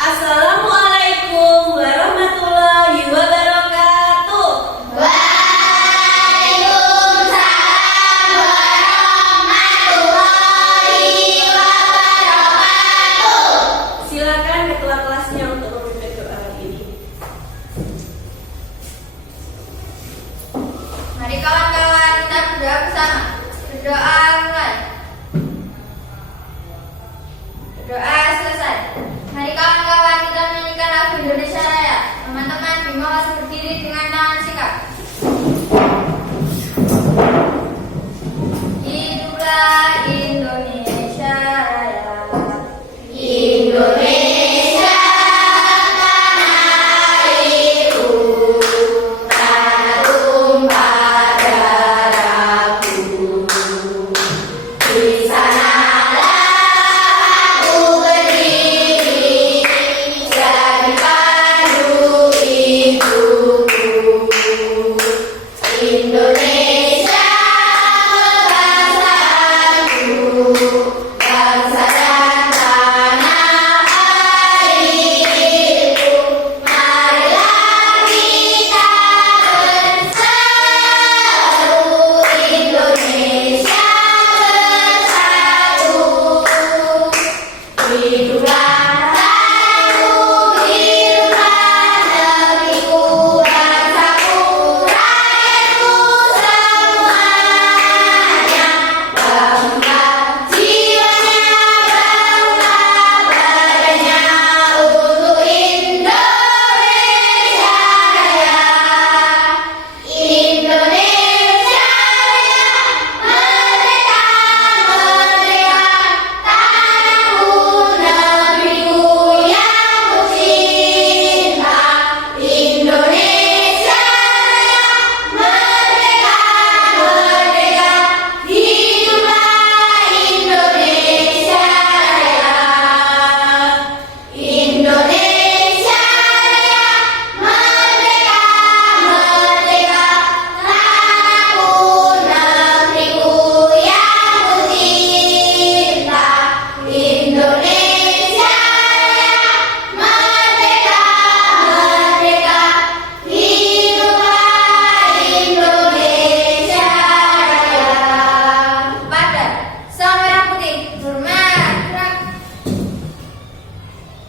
Assalamualaikum warahmatullahi wabarakatuh. Waalaikumsalam warahmatullahi wabarakatuh. Silakan ketua kelasnya untuk memimpin doa hari ini. Mari kawan-kawan kita berdoa bersama. Berdoa mulai. Berdoa selesai. Mari kawan-kawan kita menyanyikan lagu Indonesia Raya. Teman-teman dimohon berdiri dengan tangan sikat. Hiduplah Indonesia Raya. Indonesia tanah airku, tanah tumpah darahku. Di sanalah aku berdiri, jadi pandu hidupku. Indonesia bangsaku, bangsa dan tanah airku. Marilah kita bersatu, Indonesia bersatu. Hiduplah tanahku, hiduplah negeriku, bangsaku, rakyatku semuanya. Bangga jiwanya, bangga badannya untuk Indonesia Raya. Indonesia Raya, merdeka, merdeka, tanahku, negeriku yang kucinta. Indonesia Raya, merdeka, merdeka, hiduplah Indonesia Raya. Indonesia Raya, merdeka, merdeka, tanahku, negeriku yang kucinta. Indonesia Raya, merdeka, merdeka, hiduplah Indonesia Raya. Pada sang merah putih, hormat, gerak.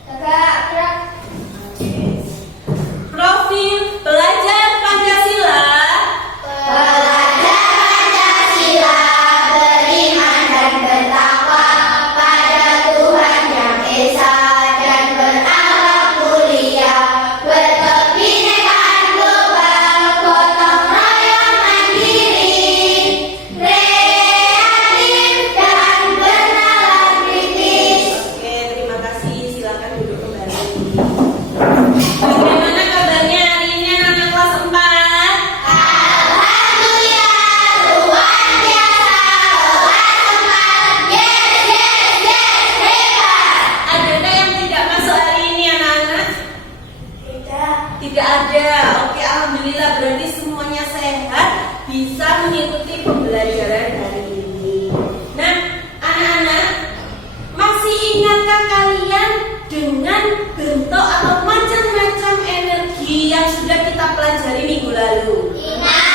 Tegak, gerak. Profil pelajar Pancasila. Pelajar Pancasila beriman dan bertakwa pada Tuhan Yang Esa dan berakhlak mulia, berkebinekaan global, gotong royong mandiri, kreatif dan bernalar kritis. Oke, terima kasih. Silakan duduk kembali. Bagaimana kabarnya hari ini anak kelas 4? Alhamdulillah, luar biasa, kelas 4. Yes, yes, yes, hebat. Adakah yang tidak masuk hari ini anak-anak? Tidak ada. Oke, alhamdulillah berarti semuanya sehat, bisa mengikuti pembelajaran hari ini. Nah, anak-anak, masih ingatkah kalian dengan bentuk atau macam-macam energi yang sudah kita pelajari minggu lalu? Ingat.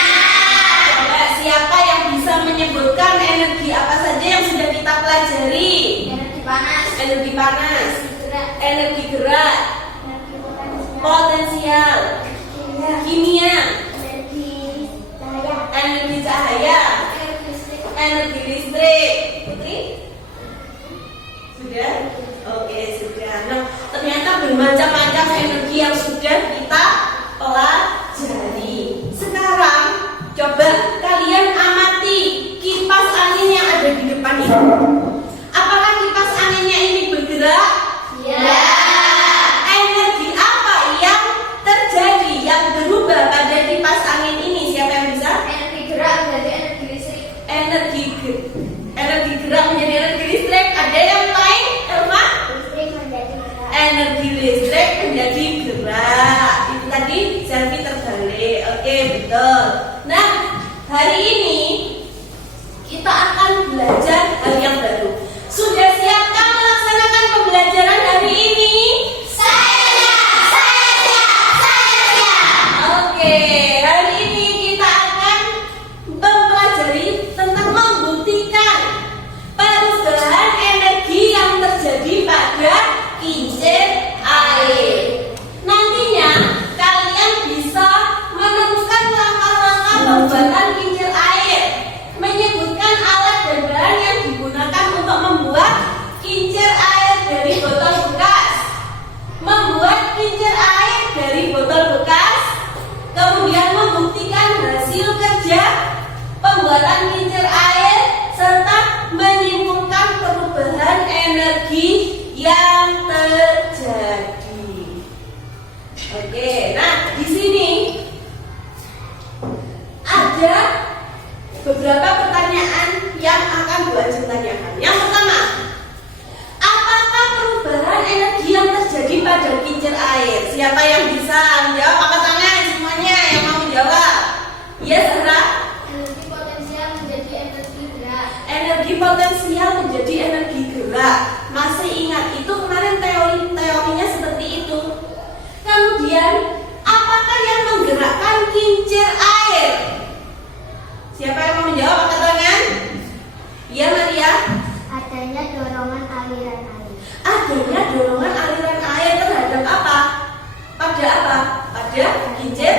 Coba siapa yang bisa menyebutkan energi apa saja yang sudah kita pelajari? Energi panas, Energi panas, gerak, energi gerak, energi potensial, potensial, kimia, energi energi cahaya, cahaya, energi listrik, energi listrik. Putri? Sudah? Oke, sudah. Nah, ternyata bermacam-macam energi yang sudah kita pelajari. Sekarang, coba kalian amati kipas angin yang ada di depan ini. Apakah kipas anginnya ini bergerak? ya, Energi apa yang terjadi, yang berubah pada kipas angin ini? Siapa yang bisa? energi gerak menjadi energi listrik, Energi gerak menjadi energi listrik. Ada yang lain, Elma? listrik menjadi gerak, Energi listrik menjadi gerak. Itu tadi Selvi terbalik. Oke, betul. Nah, hari ini kita akan belajar hal yang baru. Sudah siapkah terjadi energi gerak. Masih ingat itu kemarin teorinya seperti itu. Kemudian apakah yang menggerakkan kincir air? Siapa yang mau menjawab angkat tangan? Iya Maria? Adanya dorongan aliran air. Adanya dorongan aliran air terhadap apa? Pada apa? Pada kincir?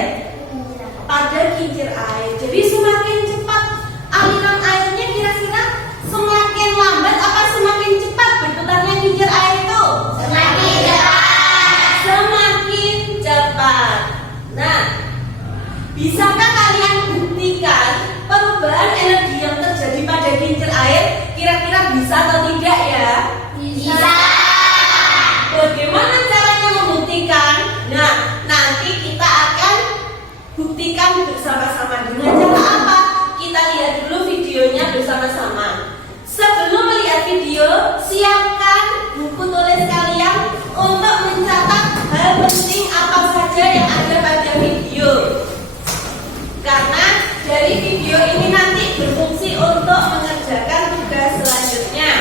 Pada kincir air. Jadi semakin cepat aliran airnya kira-kira semakin lambat apa semakin cepat berputarnya kincir air itu? Semakin cepat. Semakin cepat. Nah, bisakah kalian buktikan perubahan energi yang terjadi pada kincir air kira-kira bisa atau tidak ya? Bisa. Bagaimana caranya membuktikan? Nah, nanti kita akan buktikan bersama-sama dengan cara apa? Kita lihat dulu videonya bersama-sama. Sebelum melihat video, siapkan buku tulis kalian untuk mencatat hal penting apa saja yang ada pada video. Karena dari video ini nanti berfungsi untuk mengerjakan tugas selanjutnya.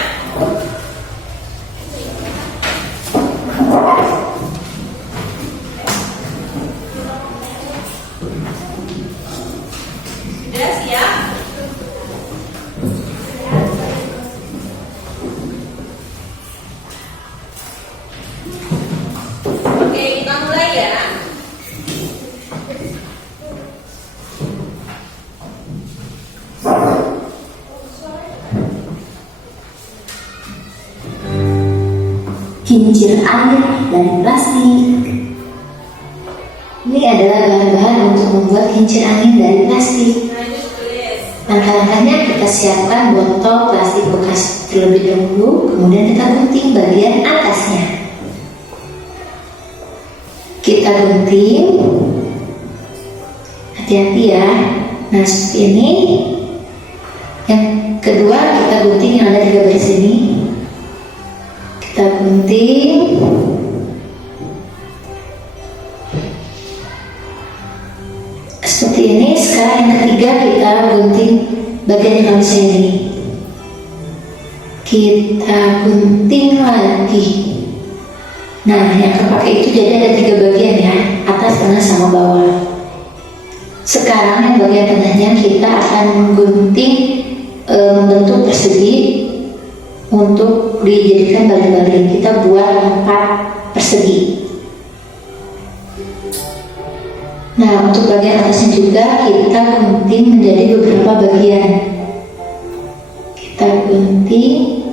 Sudah siap? Oke, kita mulai ya. Kincir air dari plastik. Ini adalah bahan-bahan untuk membuat kincir angin dari plastik. Nah, ini tulis. Langkah-langkahnya kita siapkan botol plastik bekas terlebih dahulu, kemudian kita gunting bagian atasnya. Kita gunting, hati-hati ya. Nah seperti ini. Yang kedua kita gunting yang ada di garis ini. Kita gunting. Seperti ini. Sekarang yang ketiga kita gunting bagian yang harusnya ini. Kita gunting lagi. Nah yang terpakai itu jadi ada 3 bagian ya, atas, tengah, sama bawah. Sekarang yang bagian tengahnya kita akan menggunting membentuk persegi untuk dijadikan baling-baling. Kita buat 4 persegi. Nah untuk bagian atasnya juga kita gunting menjadi beberapa bagian. Kita gunting.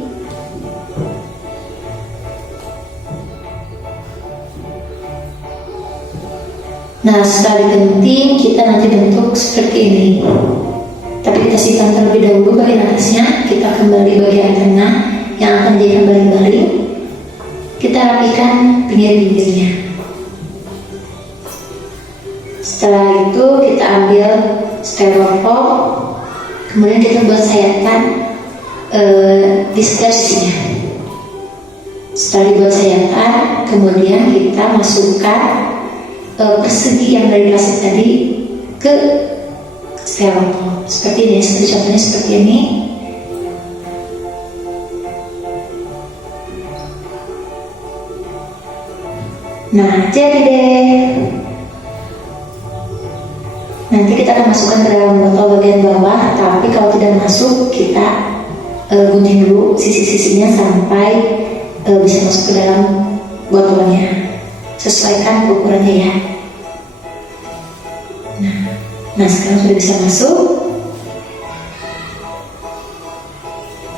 Nah setelah digunting kita nanti bentuk seperti ini. Tapi kita simpan terlebih dahulu bagian atasnya. Kita kembali bagian tengah yang akan dijadikan baling-baling. Kita rapikan pinggir-pinggirnya. Setelah itu kita ambil styrofoam, kemudian kita buat sayatan di setiap sisinya. Setelah dibuat sayatan, kemudian kita masukkan persegi yang dari plastik tadi ke styrofoam seperti ini. Contohnya seperti ini. Nah jadi deh. Nanti kita akan masukkan ke dalam botol bagian bawah, tapi kalau tidak masuk kita gunting dulu sisi-sisinya sampai bisa masuk ke dalam botolnya. Sesuaikan ukurannya ya. Nah sekarang sudah bisa masuk.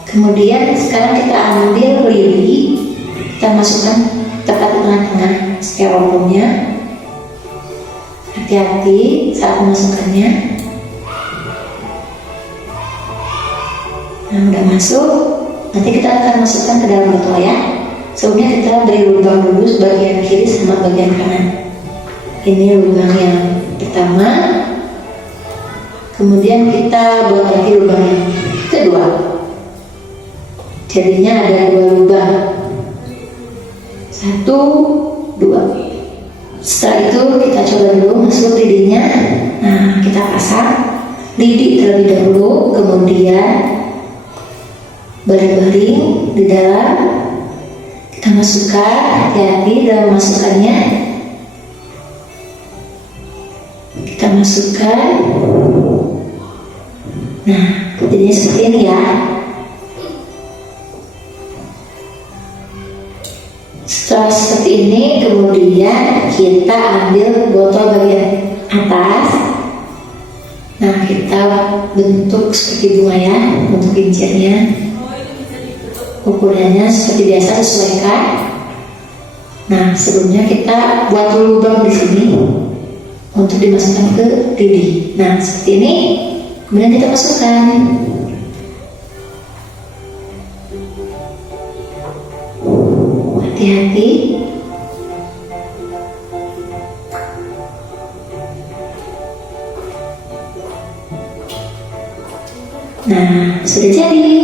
Kemudian sekarang kita ambil lidi, kita masukkan tepat di tengah-tengah styrofoamnya. Hati-hati saat memasukkannya. Nah udah masuk. Nanti kita akan masukkan ke dalam botol ya. Sebelumnya kita beri lubang dulu bagian kiri sama bagian kanan. Ini lubang yang pertama. Kemudian kita buat lagi lubang yang kedua. Jadinya ada 2 lubang. 1, 2. Setelah itu kita coba dulu masuk lidinya. Nah kita pasang lidi terlebih dahulu, kemudian berbaring di dalam. Kita masukkan, hati-hati dalam masukkannya. Kita masukkan. Nah, jadinya seperti ini ya. Setelah seperti ini, kemudian kita ambil botol bagian atas. Nah, kita bentuk seperti bunga ya, bentuk kincirnya. Oh, itu bisa dibentuk. Ukurannya seperti biasa sesuaikan. Nah, sebelumnya kita buat lubang di sini untuk dimasukkan ke lidi. Nah, seperti ini. Kemudian kita masukkan. Hati-hati. Nah, sudah jadi.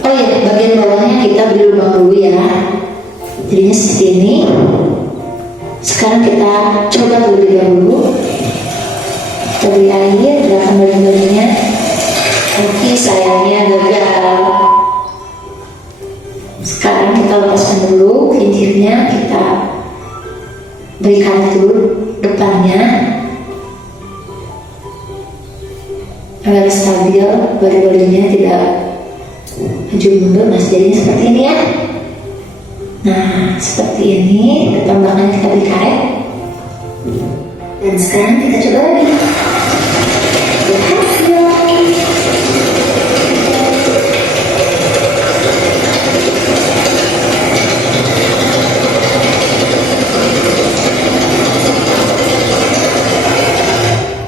Oh ya, bagian bawahnya kita beri lubang dulu ya. Jadinya seperti ini. Sekarang kita coba terlebih dahulu. Kita beri air, gerakan baling-balingnya. Oke, sayangnya gagal. Sekarang kita lepaskan dulu kincirnya, kita berikan dulu depannya agar stabil, baling-balingnya tidak maju mundur. Nah, jadinya seperti ini ya. Nah, seperti ini. Depan belakangnya kita beri karet. Dan sekarang kita coba lagi. Berhasil.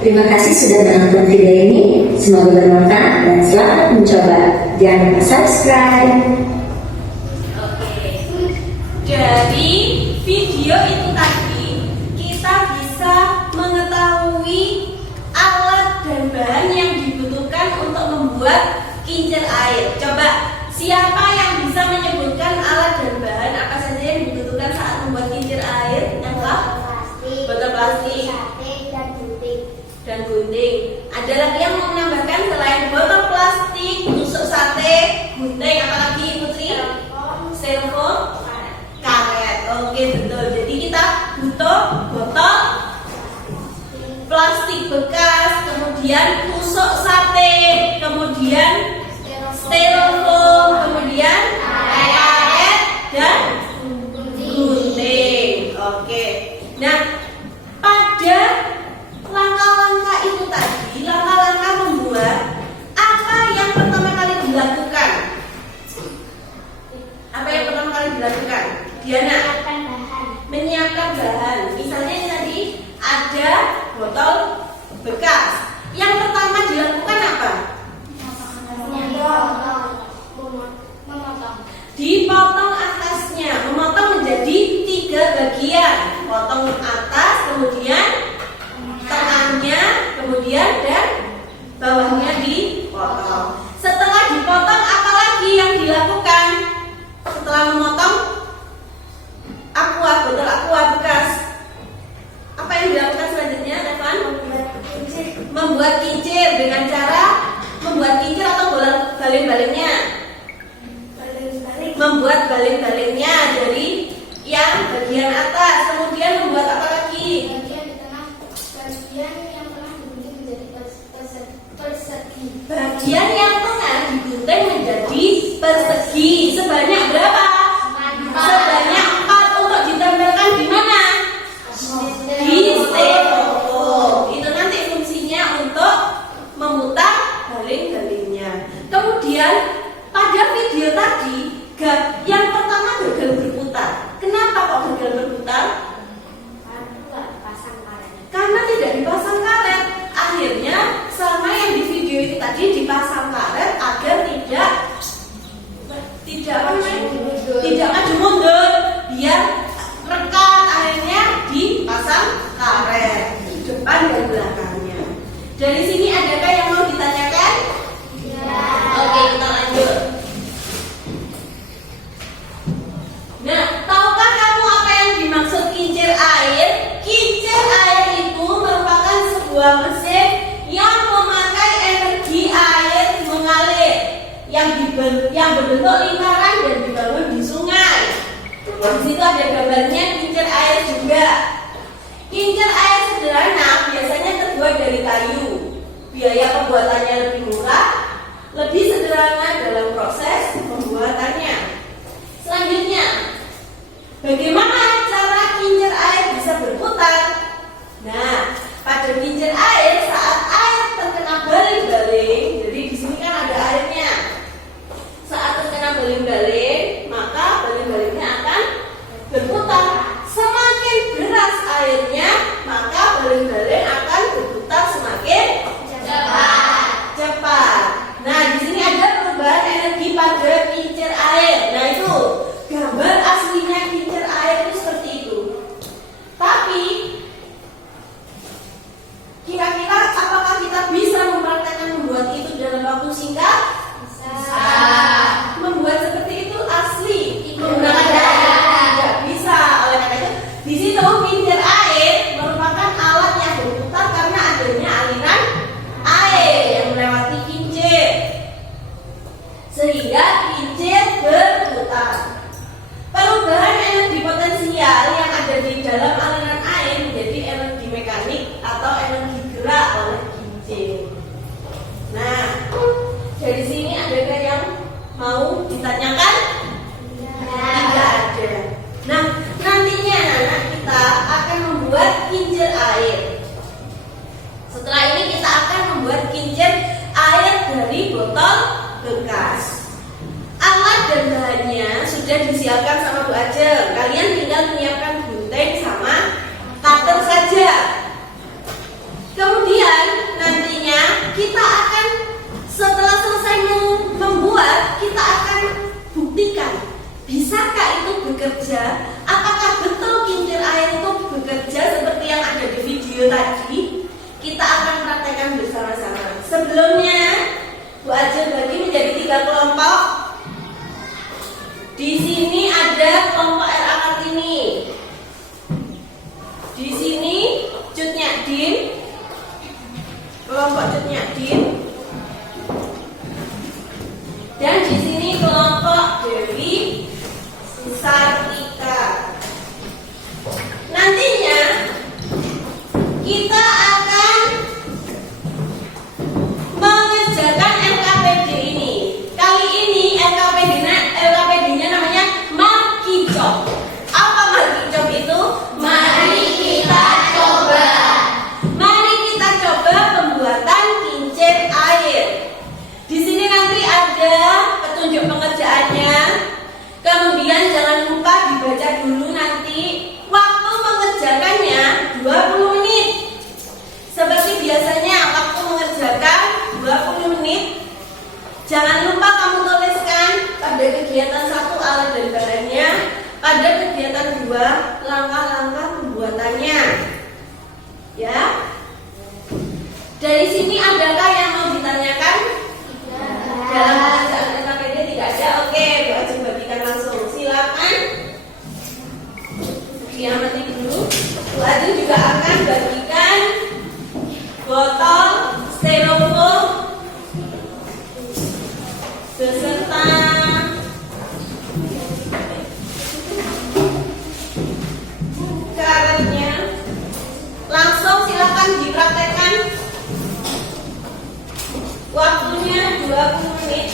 Terima kasih sudah menonton video ini. Semoga bermanfaat dan selamat mencoba. Jangan lupa subscribe. Oke. Dari video itu tadi kita bisa mengetahui alat dan bahan yang dibutuhkan untuk membuat kincir air. Coba siapa yang bisa menyebutkan alat dan bahan apa saja yang dibutuhkan saat membuat kincir air? Yang botol plastik dan gunting. Ada lagi yang mau menambahkan selain botol plastik, tusuk sate, gunting, apalagi Putri? Styrofoam, karet. Oke, betul. Jadi kita butuh botol plastik bekas, kemudian tusuk sate, kemudian styrofoam, kemudian karet dan gunting. Oke. Nah, pada langkah-langkah itu tadi, langkah-langkah membuat, apa yang pertama kali dilakukan? Apa yang pertama kali dilakukan? Diana? Menyiapkan bahan. Misalnya tadi ada botol bekas. Yang pertama dilakukan apa? Dipotong atasnya, memotong menjadi 3 bagian. Potong atas, kemudian tengahnya, kemudian dan bawahnya dipotong. Setelah dipotong, apa lagi yang dilakukan? Setelah memotong botol aqua bekas, apa yang dilakukan selanjutnya, Evan? Membuat kincir dengan cara membuat kincir atau baling-balingnya. Membuat baling-balingnya dari yang bagian atas, kemudian membuat apa lagi? Bagian yang tengah digunting menjadi persegi. Sebanyak berapa? Sebanyak 4 untuk ditempelkan di mana? Di styrofoam. Itu nanti fungsinya untuk memutar baling-balingnya. Kemudian pada video tadi yang pertama gagal berputar. Kenapa kok gagal berputar? Karena tidak dipasang karet. Akhirnya sama yang di video itu tadi dipasang karet agar tidak maju mundur, biar rekat. Akhirnya dipasang karet depan dan belakangnya. Dari sini adakah yang mau ditanyakan? Ya. Oke, kita lanjut. Nah, tahukah kamu apa yang dimaksud kincir air? Kincir air itu merupakan sebuah mesin yang memakai energi air mengalir yang berbentuk lingkaran dan dibangun di sungai. Di situ ada gambarnya kincir air juga. Kincir air sederhana biasanya terbuat dari kayu. Biaya pembuatannya lebih murah, lebih sederhana dalam proses pembuatannya. Selanjutnya, bagaimana cara kincir air bisa berputar? Nah, pada kincir air saat air terkena baling-baling, jadi di sini kan ada airnya. Saat terkena baling-baling, maka baling-balingnya akan berputar. Semakin deras airnya, maka baling-baling akan berputar semakin cepat. Nah, di sini ada perubahan energi pada kincir air. Nah, itu gambar aslinya kincir air itu seperti itu. Tapi kira-kira apakah kita bisa mempraktekkan membuat itu dalam waktu singkat? Bisa. Membuat seperti itu asli menggunakan daya tidak bisa. Oleh karena itu, di situ kincir air merupakan alat yang berputar karena adanya aliran air yang melewati kincir, sehingga kincir berputar. Perubahan energi potensial yang ada di dalam aliran air menjadi energi mekanik atau energi gerak oleh kincir. Nah, dari sini adakah yang mau ditanyakan? Tidak ada. Nah, nantinya anak kita akan membuat kincir air. Setelah ini kita akan membuat kincir air dari botol bekas. Alat dan bahannya sudah disiapkan sama Bu Ajeng. Kalian tinggal menyiapkan gunting sama cutter saja. Kemudian nantinya kita akan setelah selesai membuat, kita akan buktikan bisakah itu bekerja, apakah betul kincir air itu bekerja seperti yang ada di video tadi. Kita akan praktekkan bersama-sama. Sebelumnya Bu Ajeng bagi menjadi 3 kelompok. Di sini ada kelompok RA Kartini. Di sini Cut Nyadin, kelompok Cut Nyadin. Dan di sini kelompok Dewi Sartika. Nantinya kita akan mengerjakan LKPD ini. Kali ini LKPD-nya namanya Markicop. Apa Markicop itu? Mari kita coba. Mari kita coba pembuatan kincir air. Di sini nanti ada petunjuk pengerjaannya. Kemudian jangan lupa dibaca dulu nanti. Waktu mengerjakannya 20 menit. Seperti biasanya waktu mengerjakan 20 menit. Jangan lupa kamu tuliskan pada kegiatan 1 alat dan bahannya, pada kegiatan 2 langkah-langkah pembuatannya. Ya. Dari sini adakah yang mau ditanyakan? Dalam pengerjaan LKPD tidak ada. Oke, Bu Ajeng bagikan langsung. Silakan. Diamati dulu. Bu Ajeng juga akan bagikan botol styrofoam beserta karetnya. Langsung silakan dipraktekkan. Waktunya 20 menit.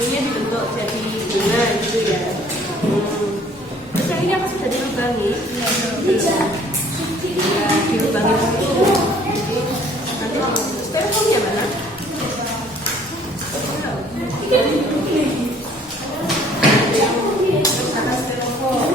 Ininya dibentuk jadi bunga gitu ya. Terus yang ini apa sudah dilubangi? Ya, dilubangi dulu. Nanti styrofoamnya mana? Terus ada styrofoam.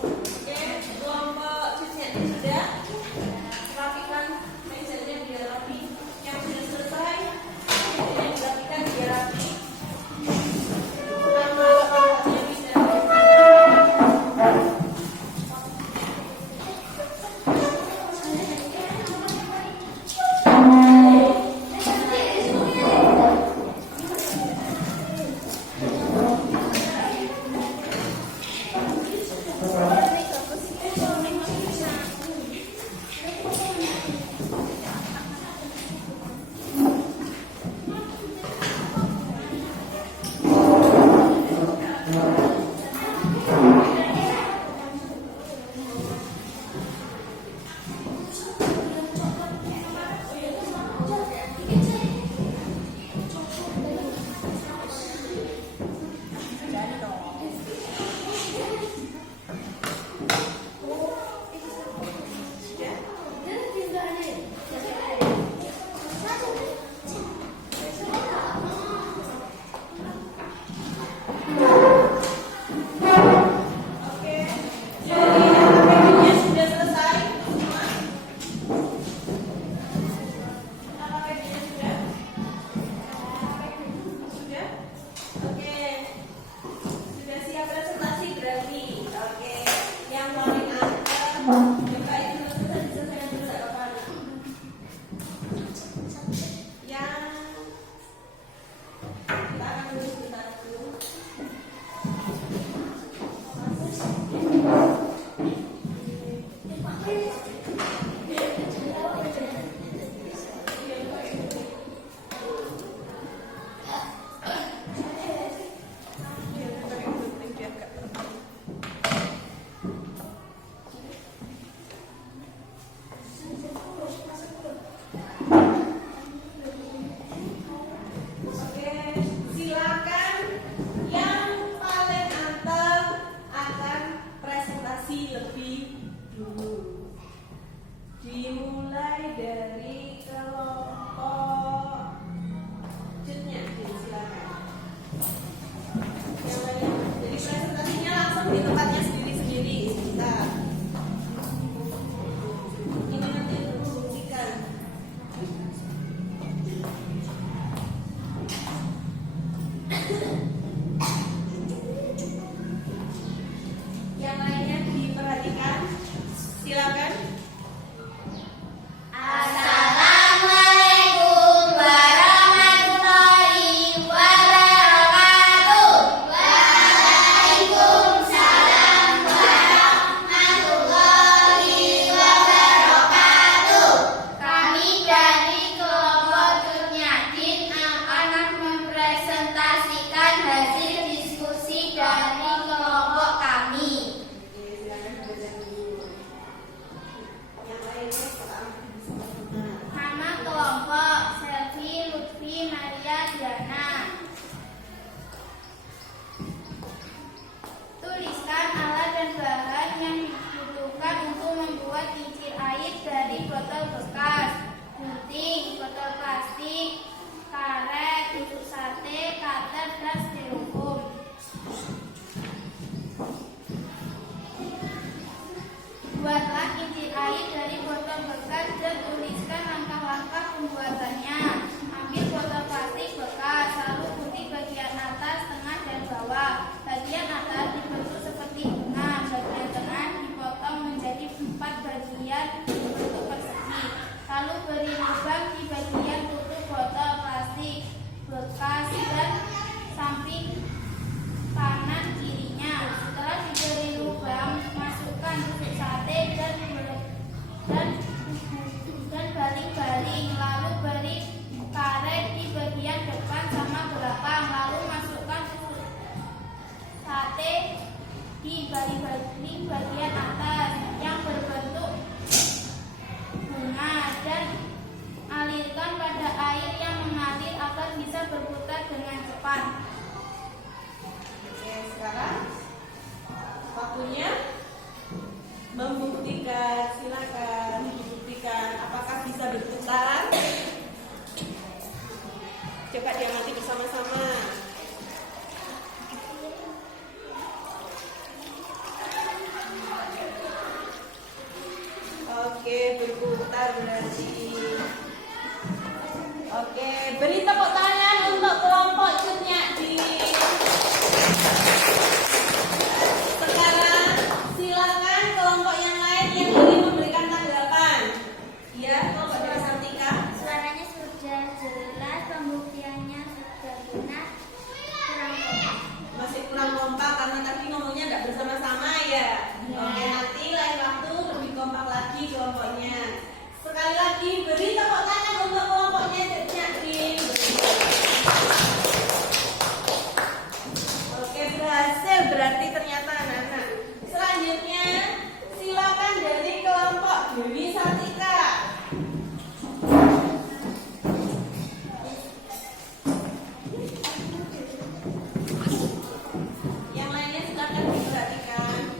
Oke, kelompok cucian ini sudah rapikan mejanya biar rapi. Yang sudah selesai, yang dirapikan biar rapi. Nama kelompoknya bisa. Dimulai dari kelompok jutnya, silakan. Yang lain, jadi presentasinya langsung di tempatnya sendiri-sendiri. Sebentar. Ini nanti fungsikan. Yang lainnya diperhatikan. Silakan. Assalamualaikum warahmatullahi wabarakatuh. Waalaikumsalam warahmatullahi wabarakatuh. Kami dari kelompok Jurnyatin akan mempresentasikan hasil diskusi dari kelompok kami. Nama kelompok Selvi, Lutfi, Maria, Diana. Tuliskan alat dan bahan yang dibutuhkan untuk membuat kincir air dari botol bekas, gunting, botol plastik, karet, tusuk sate, cutter, dan styrofoam. Buatlah kincir air dari botol bekas dan tuliskan langkah-langkah pembuatannya. Ambil botol plastik bekas, lalu gunting bagian atas, tengah, dan bawah. Bagian atas dibentuk seperti bunga, bagian tengah dipotong menjadi 4 bagian berbentuk persegi. Lalu beri lubang di bagian tutup botol plastik bekas dan samping kanan kirinya. Setelah diberi lubang, masukkan tusuk sate dan baling-baling, lalu Oke, berputar berarti. Oke, beri tepuk tangan untuk kelompok Cutnya di. Sekarang silakan kelompok yang lain yang ingin memberikan tanggapan. Ya, kelompok Dewi Sartika. Suaranya sudah jelas, pembuktiannya sudah benar, kurang kompak. Masih kurang kompak karena tadi ngomongnya nggak bersama-sama ya. Oke, nanti lain waktu lebih kompak lagi kelompoknya. Sekali lagi beri tepuk tangan untuk kelompoknya Cutnya di. Oke, berhasil berarti ternyata anak-anak. Selanjutnya silakan dari kelompok Dewi Sartika. Yang lainnya silakan diperhatikan.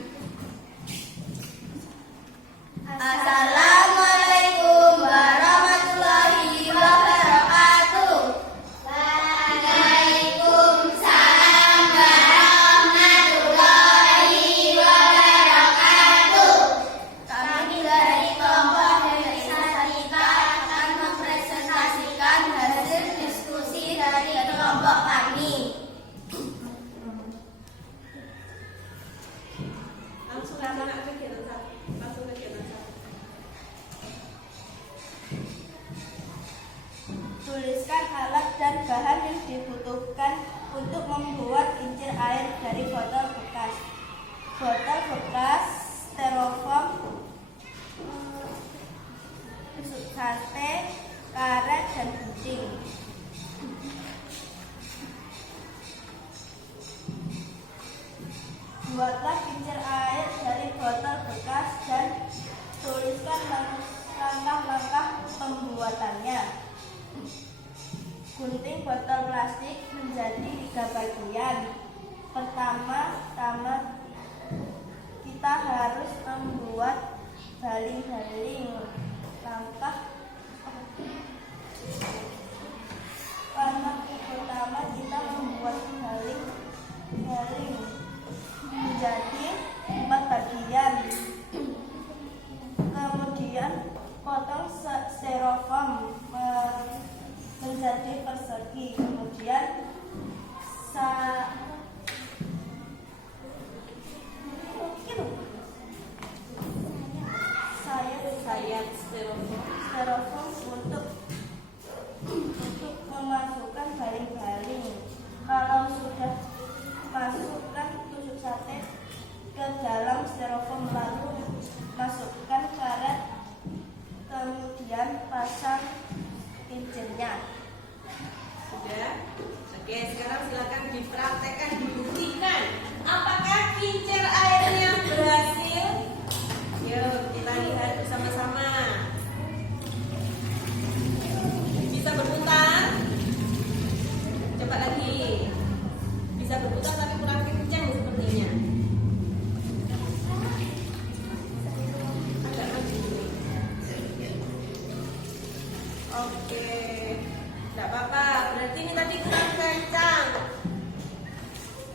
Assalamualaikum warahmatullahi wabarakatuh. Waalaikumsalam warahmatullahi wabarakatuh. Kami dari kelompok Dewi Sartika akan mempresentasikan hasil diskusi dari kelompok kami. Langsung aja kegiatan satu. Langsung kegiatan satu. Tuliskan alat dan bahan yang dibutuhkan untuk membuat kincir air dari botol bekas. Botol bekas, styrofoam, tusuk sate, karet, dan gunting. Buatlah kincir air dari botol bekas dan tuliskan langkah-langkah pembuatannya. Gunting botol plastik menjadi 3 bagian. Pertama-tama kita harus membuat baling-baling. Langkah pertama kita membuat baling-baling menjadi 4 bagian. Kemudian potong styrofoam menjadi persegi. Kemudian Sayap styrofoam untuk memasukkan baling-baling. Kalau sudah masukkan tusuk sate ke dalam styrofoam, lalu masukkan karet, kemudian pasang kincirnya. Sudah? Oke, sekarang silakan dipraktekkan, dibuktikan. Apakah kincir airnya berhasil? Yuk, kita lihat bersama-sama. Bisa berputar? Coba lagi. Bisa berputar tapi kurang kencang sepertinya. Agak maju. Oke. Tidak apa-apa, berarti ini tadi kurang kencang.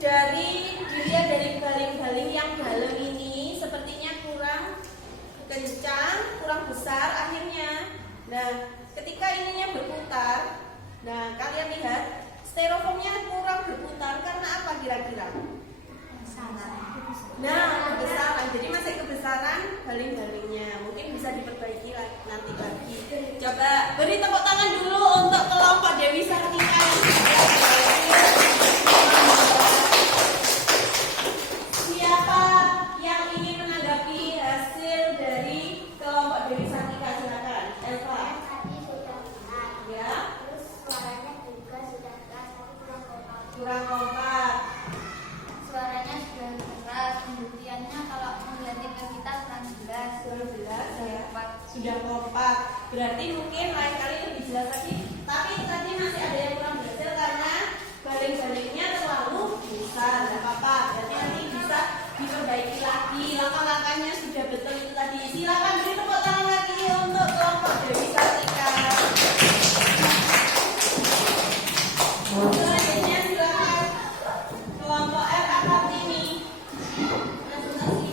Dilihat dari baling-baling yang dalam ini sepertinya kurang kencang, kurang besar akhirnya. Nah, ketika ininya berputar, nah kalian lihat styrofoamnya kurang berputar karena apa kira-kira? Nah, kebesaran. Jadi masih kebesaran baling-balingnya. Mungkin bisa diperbaiki nanti lagi. Coba beri tepuk tangan dulu untuk kelompok Dewi Sartika. Siapa yang ingin menanggapi hasil dari kelompok Dewi Sartika? Silakan, Elva. Tadi sudah benar. Ya, Terus suaranya juga sudah keras, tapi kurang kompak. kurang kompak. Suaranya sudah keras, pembuktiannya kalau melihatnya ke kita kurang jelas. Kurang jelas ya. Kompak. Sudah kompak. Berarti mungkin lain kali lebih jelas lagi. Tapi tadi masih ada yang kurang berhasil karena baling-balingnya terlalu besar. Tidak apa-apa. Berarti nanti bisa diperbaiki lagi. Langkah-langkahnya sudah betul itu tadi. Silakan beri tepuk tangan lagi untuk kelompok Dewi Sartika. Selanjutnya silakan kelompok R Kartini. Presentasi.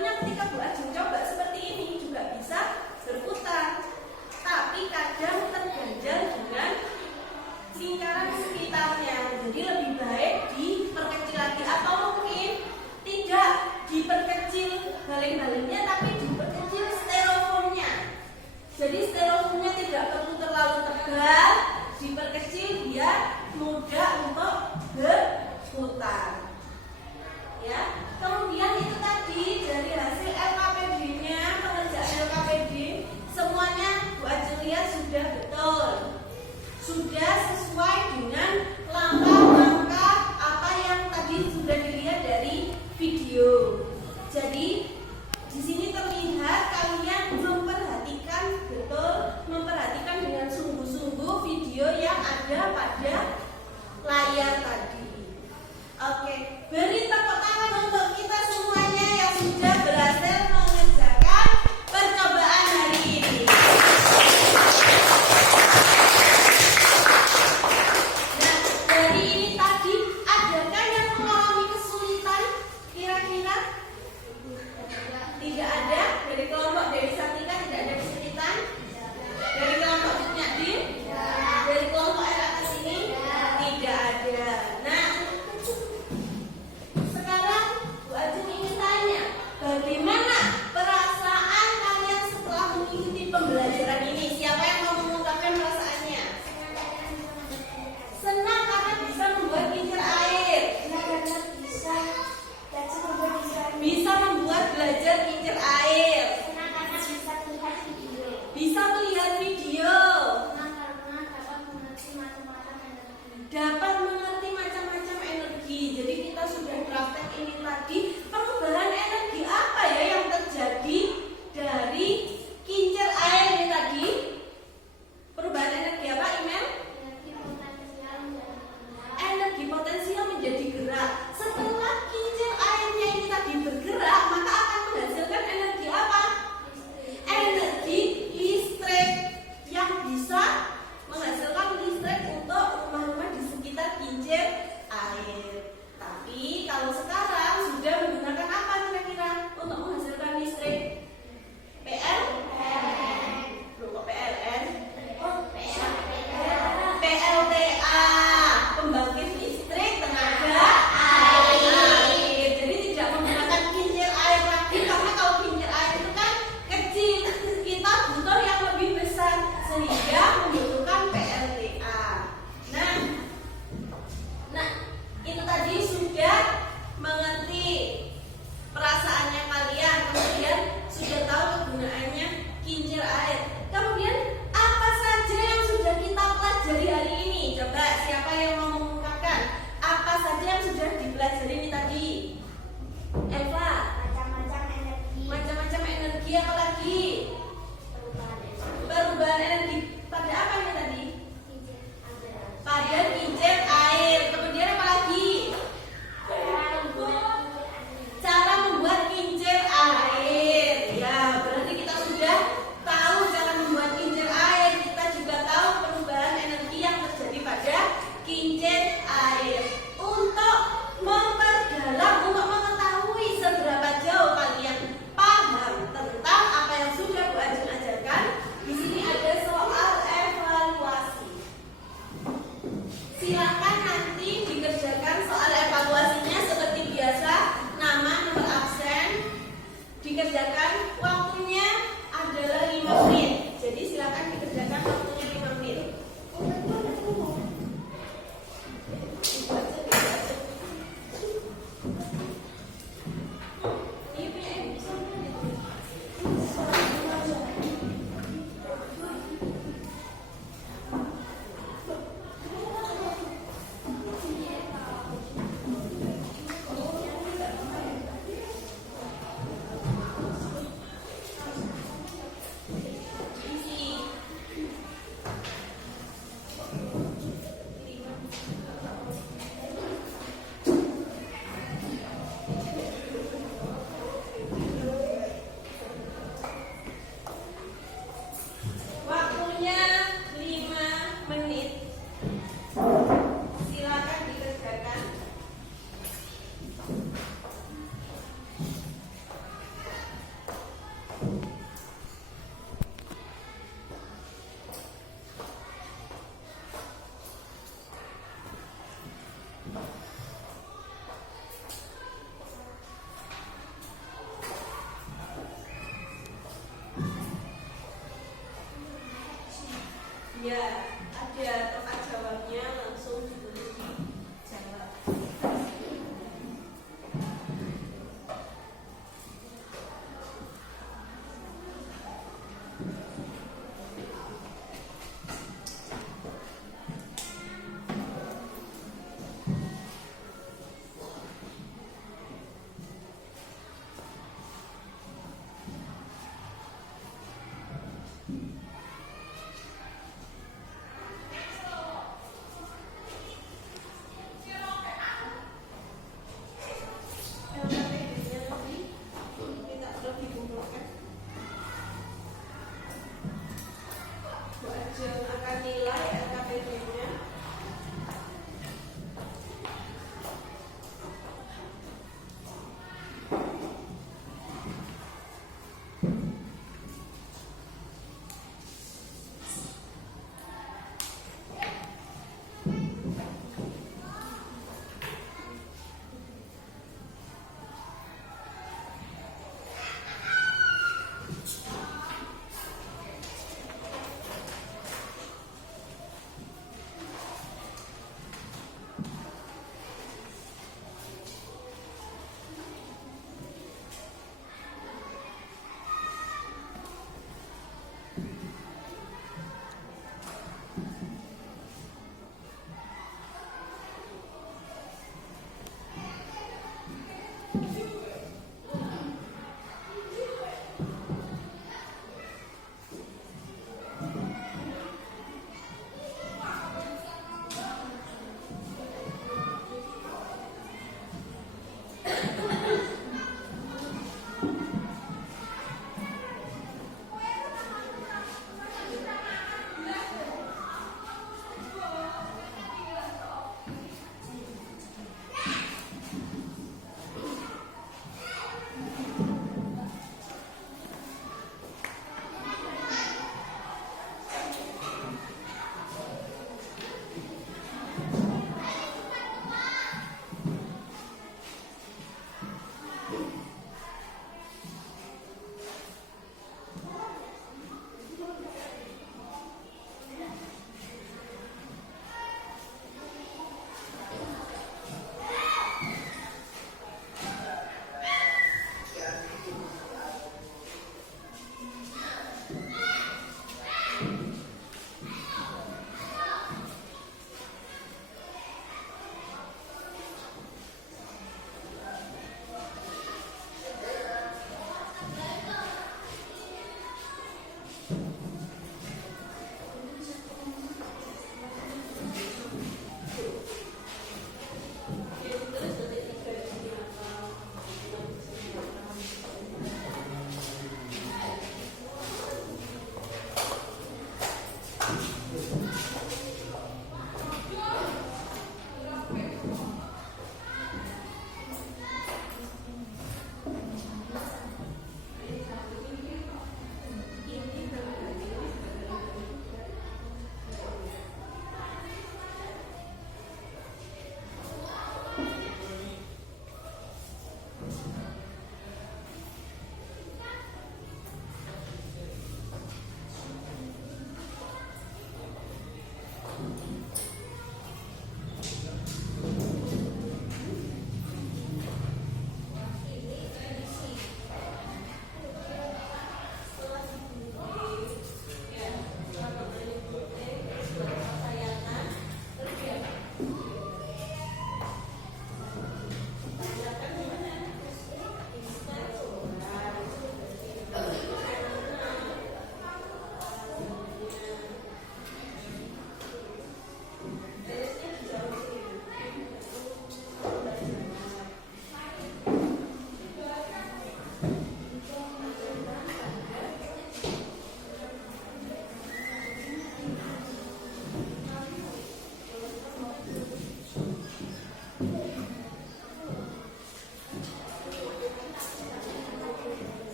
Sebetulnya ketika Bu Ajeng coba seperti ini juga bisa berputar, tapi kadang terganjal dengan lingkaran sekitarnya. Jadi lebih baik diperkecil lagi, atau mungkin tidak diperkecil baling-balingnya, tapi diperkecil styrofoamnya. Jadi styrofoamnya tidak perlu terlalu tebal, diperkecil biar mudah untuk berputar. Ya, kemudian itu tadi dari hasil LKPD-nya, pengerjaan LKPD semuanya Bu Ajeng lihat sudah betul, sudah sesuai dengan langkah-langkah apa yang tadi sudah dilihat dari video. Jadi di sini terlihat kalian memperhatikan betul, memperhatikan dengan sungguh-sungguh video yang ada pada layar tadi. Oke, beri tepuk tangan untuk kita semuanya yang sudah berhasil mengerjakan percobaan hari ini. Nah, dari ini tadi adakah yang mengalami kesulitan? Kira-kira? Tidak ada. Dari kelompok Dewi Sartika tidak ada kesulitan. Dari kelompok Nyadin? Dari kelompok R atas ini? Tidak ada. Nah, sekarang Bu Ajeng ingin tanya, bagaimana perasaan kalian setelah mengikuti pembelajaran ini? Siapa yang mau mengungkapkan perasaannya? Senang karena bisa membuat kincir air. Bisa membuat belajar kincir air. Bisa melihat video. Dapat mengerti macam-macam energi. Jadi kita sudah praktek ini tadi. Perubahan energi apa ya yang terjadi dari kincir air ini tadi? Perubahan energi apa, Imel? Energi potensial menjadi gerak. Setelah kincir airnya ini tadi bergerak, maka akan menghasilkan energi apa? Energi listrik yang bisa menghasilkan listrik untuk rumah-rumah di sekitar kincir air. Tapi kalau sekarang sudah menggunakan apa kira-kira untuk menghasilkan listrik? PLN. Loh, kok PLN? PLTA, pembangkit listrik tenaga air. Jadi tidak menggunakan kincir air lagi, karena kalau kincir air itu kan kecil, kita butuh yang lebih besar sehingga membutuhkan PLTA. Nah, itu tadi sudah mengerti perasaannya kalian, kemudian sudah tahu kegunaannya kincir air. Kemudian apa saja yang sudah kita pelajari hari ini? Coba siapa yang mau mengungkapkan apa saja yang sudah dipelajari ini tadi? Eva, macam-macam energi, apa lagi? Perubahan energi pada apa ini tadi? Pada kincir air. Kemudian apa lagi? Cara membuat kincir air. Ya, berarti kita sudah tahu cara membuat kincir air. Kita juga tahu perubahan energi yang terjadi pada kincir air. Untuk memperdalam, untuk mengetahui seberapa jauh kalian paham tentang apa yang sudah Bu Ajeng ajarkan, di sini ada soal evaluasi. Silakan nanti dikerjakan soal evaluasinya seperti biasa, nama, nomor absen dikerjakan. Waktunya adalah 5 menit. Jadi silakan dikerjakan waktunya 5 menit. Ya, ada